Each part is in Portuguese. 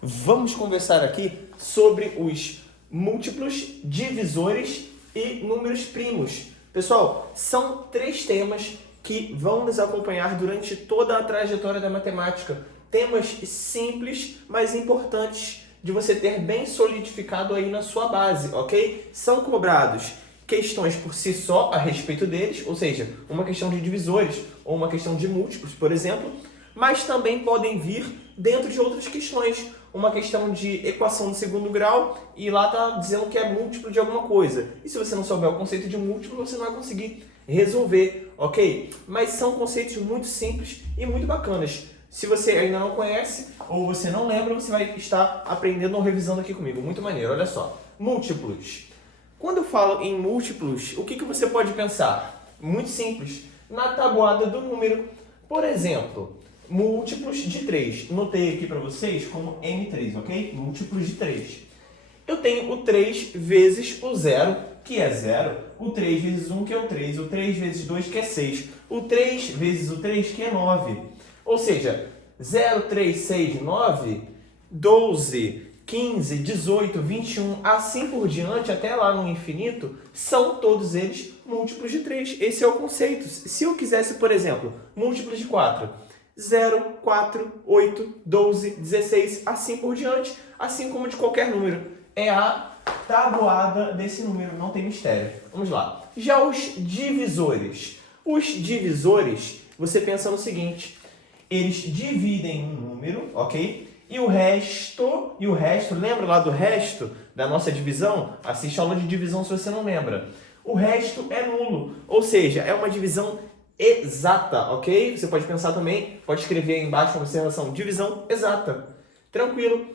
Vamos conversar aqui sobre os múltiplos, divisores e números primos. Pessoal, são 3 temas que vão nos acompanhar durante toda a trajetória da matemática. Temas simples, mas importantes de você ter bem solidificado aí na sua base, ok? São cobrados questões por si só a respeito deles, ou seja, uma questão de divisores ou uma questão de múltiplos, por exemplo, mas também podem vir dentro de outras questões, uma questão de equação de segundo grau e lá está dizendo que é múltiplo de alguma coisa. E se você não souber o conceito de múltiplo, você não vai conseguir resolver, ok? Mas são conceitos muito simples e muito bacanas. Se você ainda não conhece ou você não lembra, você vai estar aprendendo ou revisando aqui comigo. Muito maneiro, olha só. Múltiplos. Quando eu falo em múltiplos, o que você pode pensar? Muito simples. Na tabuada do número, por exemplo, múltiplos de 3. Notei aqui para vocês como M3, ok? Múltiplos de 3. Eu tenho o 3 vezes o 0, que é 0. O 3 vezes 1, que é o 3. O 3 vezes 2, que é 6. O 3 vezes o 3, que é 9. Ou seja, 0, 3, 6, 9, 12, 15, 18, 21, assim por diante, até lá no infinito, são todos eles múltiplos de 3. Esse é o conceito. Se eu quisesse, por exemplo, múltiplos de 4, 0, 4, 8, 12, 16, assim por diante, assim como de qualquer número. É a tabuada desse número, não tem mistério. Vamos lá. Já os divisores. Os divisores, você pensa no seguinte, eles dividem um número, ok? E o resto, lembra lá do resto da nossa divisão? Assiste a aula de divisão se você não lembra. O resto é nulo, ou seja, é uma divisão exata, ok? Você pode pensar também, pode escrever aí embaixo uma observação, divisão exata. Tranquilo?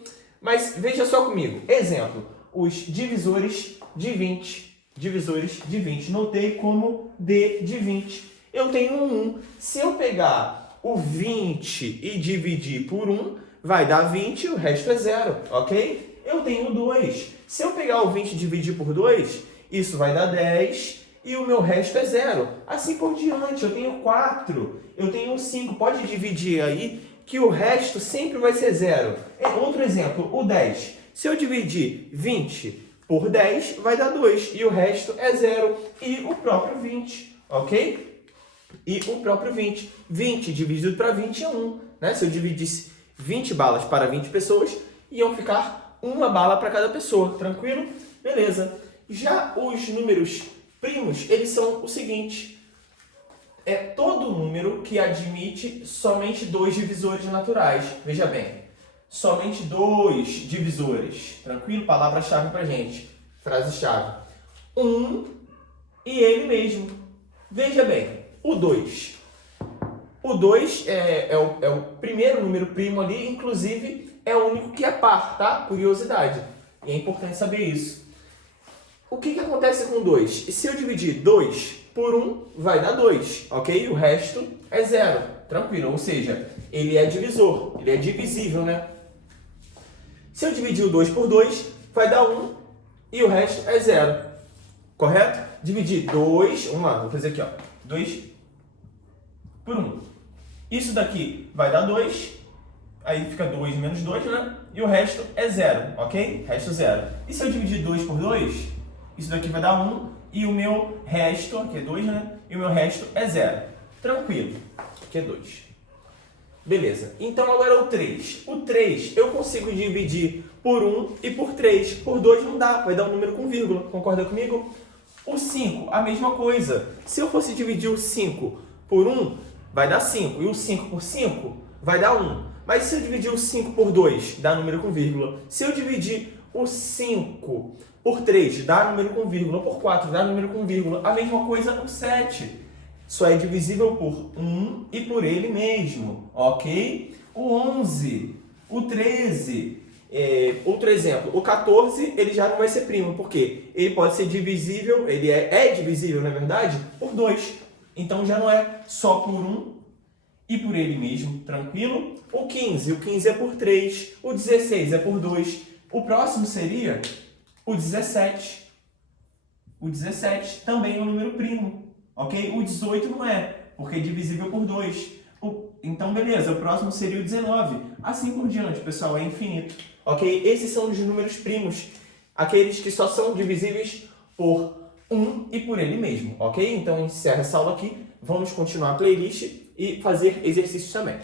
Mas veja só comigo. Exemplo, os divisores de 20. Divisores de 20. Notei como D de 20. Eu tenho um 1. Se eu pegar o 20 e dividir por 1, vai dar 20 e o resto é 0, ok? Eu tenho 2. Se eu pegar o 20 e dividir por 2, isso vai dar 10 e o meu resto é 0. Assim por diante, eu tenho 4, eu tenho 5. Pode dividir aí que o resto sempre vai ser 0. Outro exemplo, o 10. Se eu dividir 20 por 10, vai dar 2 e o resto é 0. E o próprio 20, ok? E o próprio 20. 20 dividido para 20 é 1. Né? Se eu dividisse 20 balas para 20 pessoas, iam ficar uma bala para cada pessoa. Tranquilo? Beleza. Já os números primos, eles são o seguinte. É todo número que admite somente 2 divisores naturais. Veja bem. Somente 2 divisores. Tranquilo? Palavra-chave para gente. Frase-chave. 1 e ele mesmo. Veja bem. O 2. O 2 é o primeiro número primo ali, inclusive é o único que é par, tá? Curiosidade. E é importante saber isso. O que acontece com 2? Se eu dividir 2 por 1, vai dar 2, ok? O resto é 0. Tranquilo, ou seja, ele é divisor, ele é divisível, né? Se eu dividir o 2 por 2, vai dar 1 e o resto é 0. Correto? Dividir 2, vamos lá, vou fazer aqui, ó. 2 por 1. Isso daqui vai dar 2, aí fica 2 menos 2, né? E o resto é 0, ok? Resto 0. E se eu dividir 2 por 2, isso daqui vai dar 1 e o meu resto, aqui é 2, né? E o meu resto é 0. Tranquilo, aqui é 2. Beleza, então agora o 3. O 3 eu consigo dividir por 1 e por 3. Por 2 não dá, vai dar um número com vírgula, concorda comigo? O 5, a mesma coisa. Se eu fosse dividir o 5 por 1, vai dar 5. E o 5 por 5 vai dar 1. Mas se eu dividir o 5 por 2, dá número com vírgula. Se eu dividir o 5 por 3, dá número com vírgula. Por 4, dá número com vírgula. A mesma coisa o 7. Só é divisível por 1 e por ele mesmo, ok? O 11, o 13, outro exemplo, o 14, ele já não vai ser primo, porque ele pode ser divisível, ele é divisível, na verdade, por 2. Então já não é só por 1 e por ele mesmo, tranquilo? O 15 é por 3, o 16 é por 2. O próximo seria o 17. O 17 também é um número primo. Ok? O 18 não é, porque é divisível por 2. Então, beleza, o próximo seria o 19. Assim por diante, pessoal, é infinito. Ok? Esses são os números primos, aqueles que só são divisíveis por 1 e por ele mesmo, ok? Então, encerra essa aula aqui. Vamos continuar a playlist e fazer exercícios também.